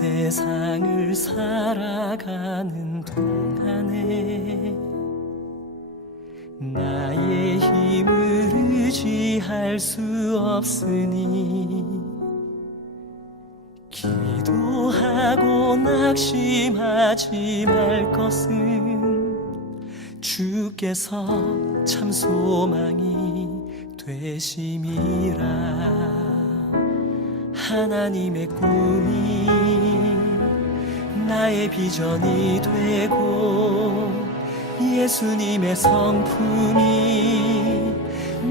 세상을 살아가는 동안에 나의 힘을 의지할 수 없으니 기도하고 낙심하지 말 것은 주께서 참 소망이 되심이라. 하나님의 꿈이 나의 비전이 되고 예수님의 성품이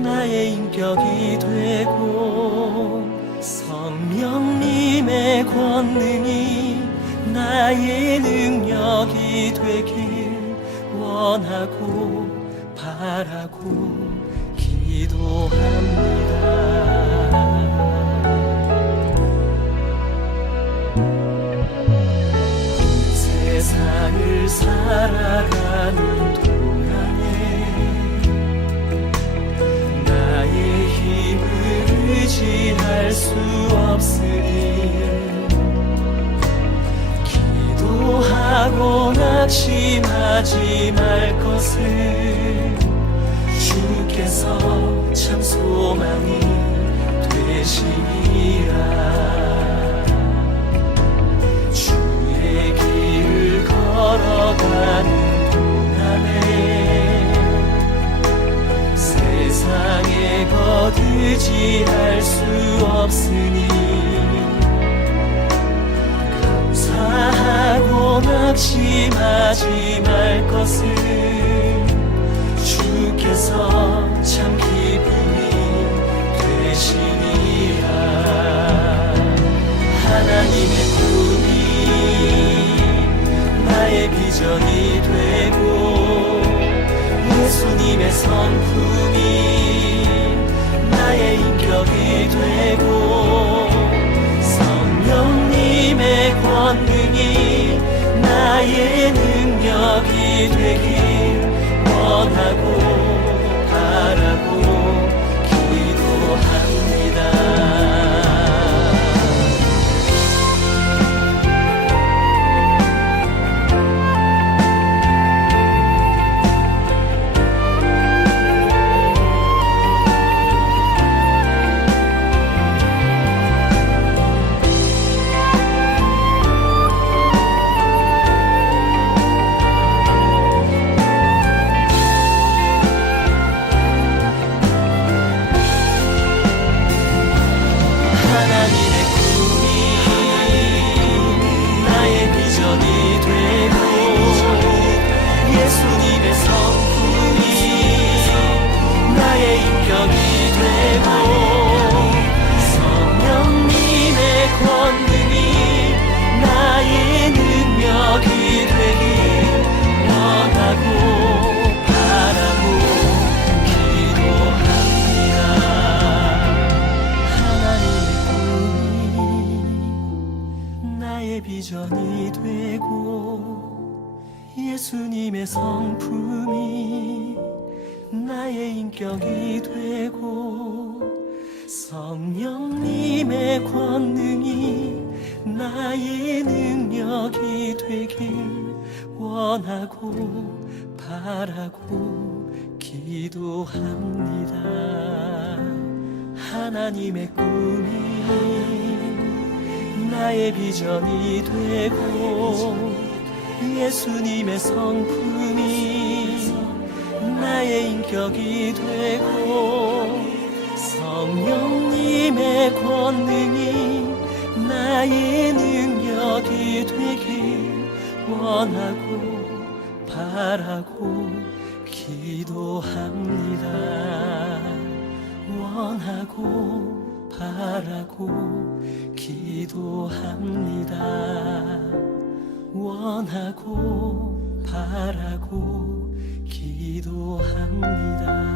나의 인격이 되고 성령님의 권능이 나의 능력이 되길 원하고 바라고 기도합니다. 세상을 살아가는 동안에 나의 힘을 의지할 수 없으니 기도하고 낙심하지 말 것을 주께서 참 소망이 되시니라. 주의 길을 걸어가는 동안에 세상에 거두지할 수 없으니 감사하고 낙심하지 말 것을 주께서 참 기쁨이 되시니라. 하나님의 꿈이 나의 비전이 되고 예수님의 성품이 나의 인격이 되고 성령님의 권능이 나의 능력이 되길 원하고 바라고 기도합니다. 비전이 되고 예수님의 성품이 나의 인격이 되고 성령님의 권능이 나의 능력이 되길 원하고 바라고 기도합니다. 하나님의 꿈이 나의 비전이 되고 예수님의 성품이 나의 인격이 되고 성령님의 권능이 나의 능력이 되길 원하고 바라고 기도합니다. 원하고 바라고 기도합니다. 원하고 바라고 기도합니다.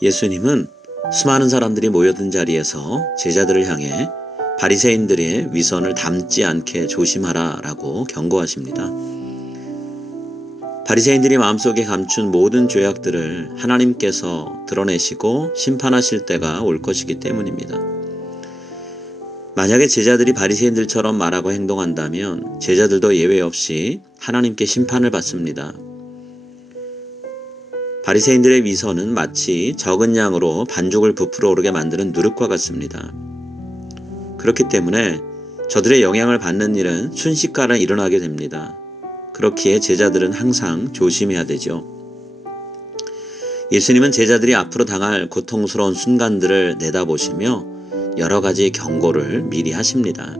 예수님은 수많은 사람들이 모여든 자리에서 제자들을 향해 바리새인들의 위선을 담지 않게 조심하라 라고 경고하십니다. 바리새인들이 마음속에 감춘 모든 죄악들을 하나님께서 드러내시고 심판하실 때가 올 것이기 때문입니다. 만약에 제자들이 바리새인들처럼 말하고 행동한다면 제자들도 예외 없이 하나님께 심판을 받습니다. 바리새인들의 위선은 마치 적은 양으로 반죽을 부풀어 오르게 만드는 누룩과 같습니다. 그렇기 때문에 저들의 영향을 받는 일은 순식간에 일어나게 됩니다. 그렇기에 제자들은 항상 조심해야 되죠. 예수님은 제자들이 앞으로 당할 고통스러운 순간들을 내다보시며 여러 가지 경고를 미리 하십니다.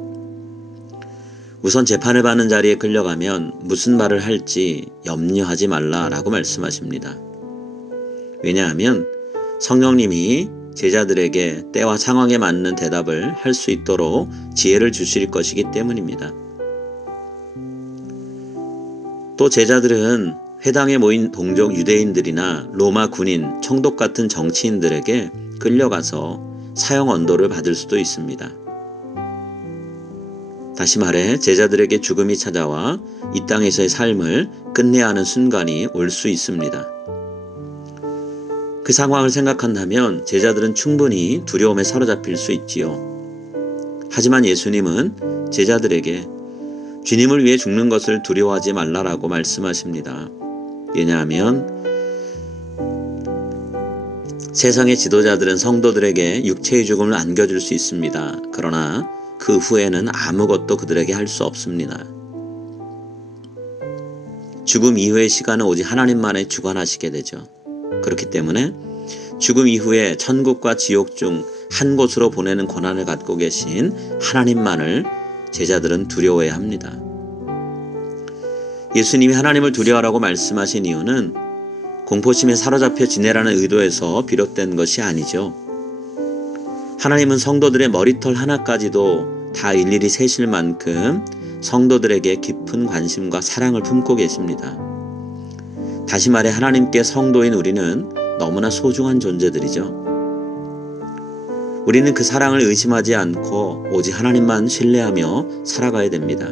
우선 재판을 받는 자리에 끌려가면 무슨 말을 할지 염려하지 말라라고 말씀하십니다. 왜냐하면 성령님이 제자들에게 때와 상황에 맞는 대답을 할 수 있도록 지혜를 주실 것이기 때문입니다. 또 제자들은 회당에 모인 동족 유대인들이나 로마 군인, 총독 같은 정치인들에게 끌려가서 사형 언도를 받을 수도 있습니다. 다시 말해 제자들에게 죽음이 찾아와 이 땅에서의 삶을 끝내야 하는 순간이 올 수 있습니다. 그 상황을 생각한다면 제자들은 충분히 두려움에 사로잡힐 수 있지요. 하지만 예수님은 제자들에게 주님을 위해 죽는 것을 두려워하지 말라라고 말씀하십니다. 왜냐하면 세상의 지도자들은 성도들에게 육체의 죽음을 안겨줄 수 있습니다. 그러나 그 후에는 아무것도 그들에게 할 수 없습니다. 죽음 이후의 시간은 오직 하나님만이 주관하시게 되죠. 그렇기 때문에 죽음 이후에 천국과 지옥 중 한 곳으로 보내는 권한을 갖고 계신 하나님만을 제자들은 두려워해야 합니다. 예수님이 하나님을 두려워하라고 말씀하신 이유는 공포심에 사로잡혀 지내라는 의도에서 비롯된 것이 아니죠. 하나님은 성도들의 머리털 하나까지도 다 일일이 세실 만큼 성도들에게 깊은 관심과 사랑을 품고 계십니다. 다시 말해 하나님께 성도인 우리는 너무나 소중한 존재들이죠. 우리는 그 사랑을 의심하지 않고 오직 하나님만 신뢰하며 살아가야 됩니다.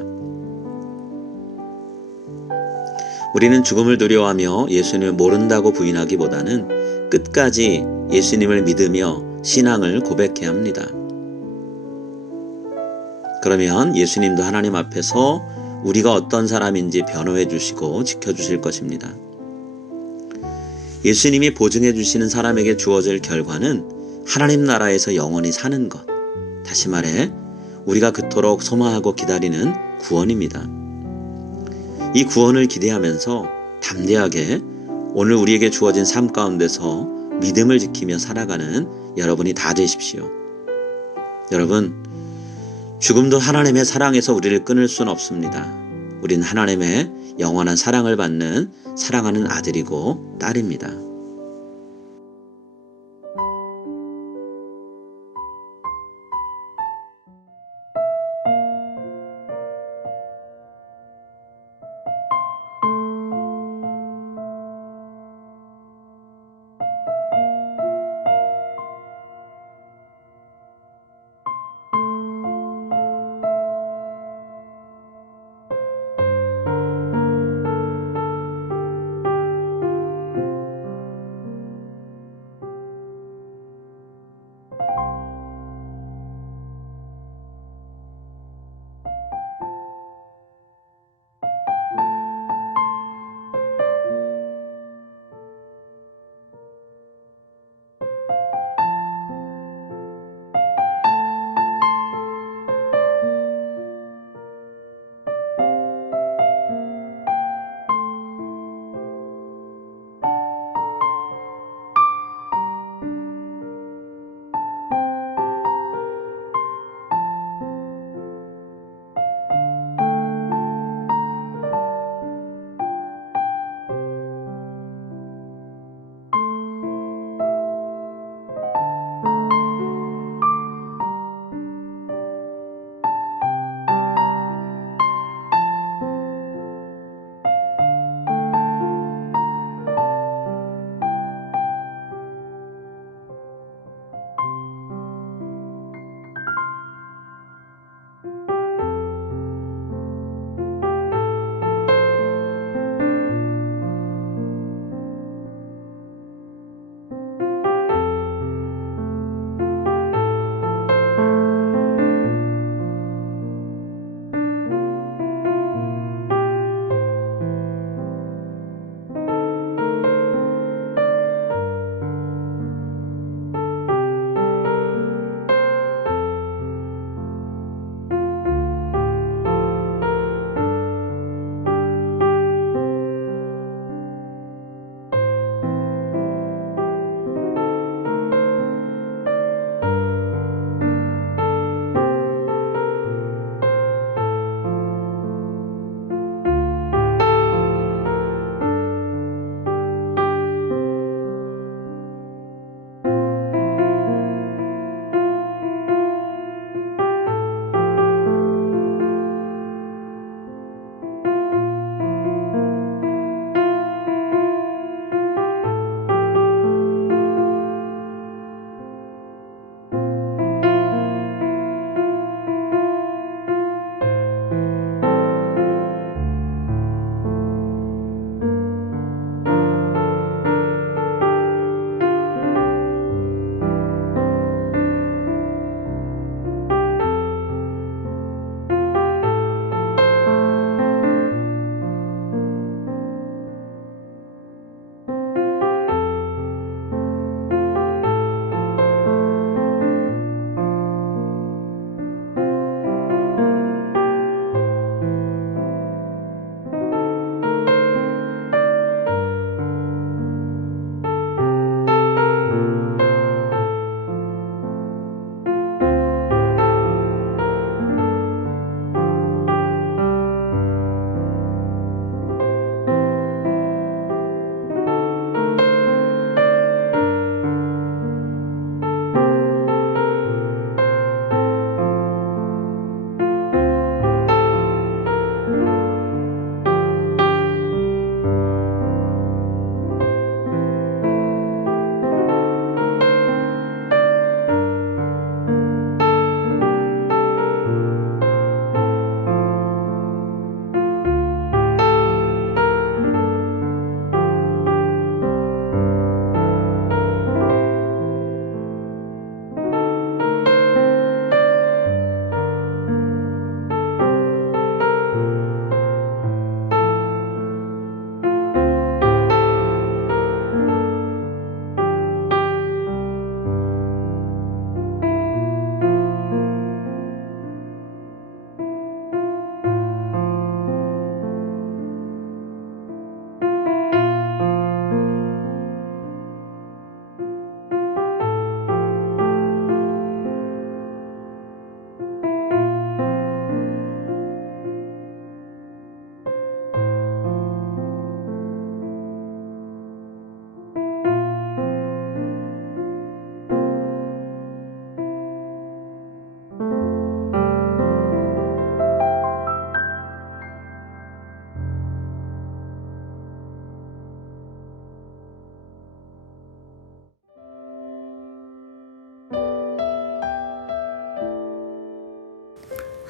우리는 죽음을 두려워하며 예수님을 모른다고 부인하기보다는 끝까지 예수님을 믿으며 신앙을 고백해야 합니다. 그러면 예수님도 하나님 앞에서 우리가 어떤 사람인지 변호해 주시고 지켜주실 것입니다. 예수님이 보증해 주시는 사람에게 주어질 결과는 하나님 나라에서 영원히 사는 것, 다시 말해 우리가 그토록 소망하고 기다리는 구원입니다. 이 구원을 기대하면서 담대하게 오늘 우리에게 주어진 삶 가운데서 믿음을 지키며 살아가는 여러분이 다 되십시오. 여러분, 죽음도 하나님의 사랑에서 우리를 끊을 수는 없습니다. 우린 하나님의 영원한 사랑을 받는 사랑하는 아들이고 딸입니다.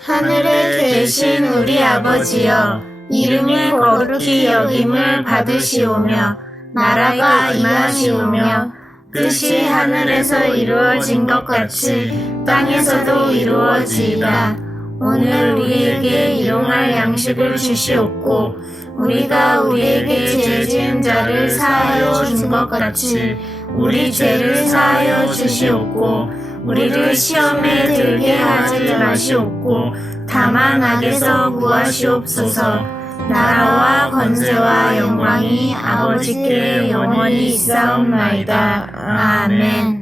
하늘에 계신 우리 아버지여, 이름이 거룩히 여김을 받으시오며 나라가 임하시오며 뜻이 하늘에서 이루어진 것 같이 땅에서도 이루어지이다. 오늘 우리에게 일용할 양식을 주시옵고 우리가 우리에게 죄 지은 자를 사하여 준 것 같이 우리 죄를 사하여 주시옵고 우리를 시험에 들게 하지 마시옵고 다만 악에서 구하시옵소서. 나라와 권세와 영광이 아버지께 영원히 있사옵나이다. 아멘.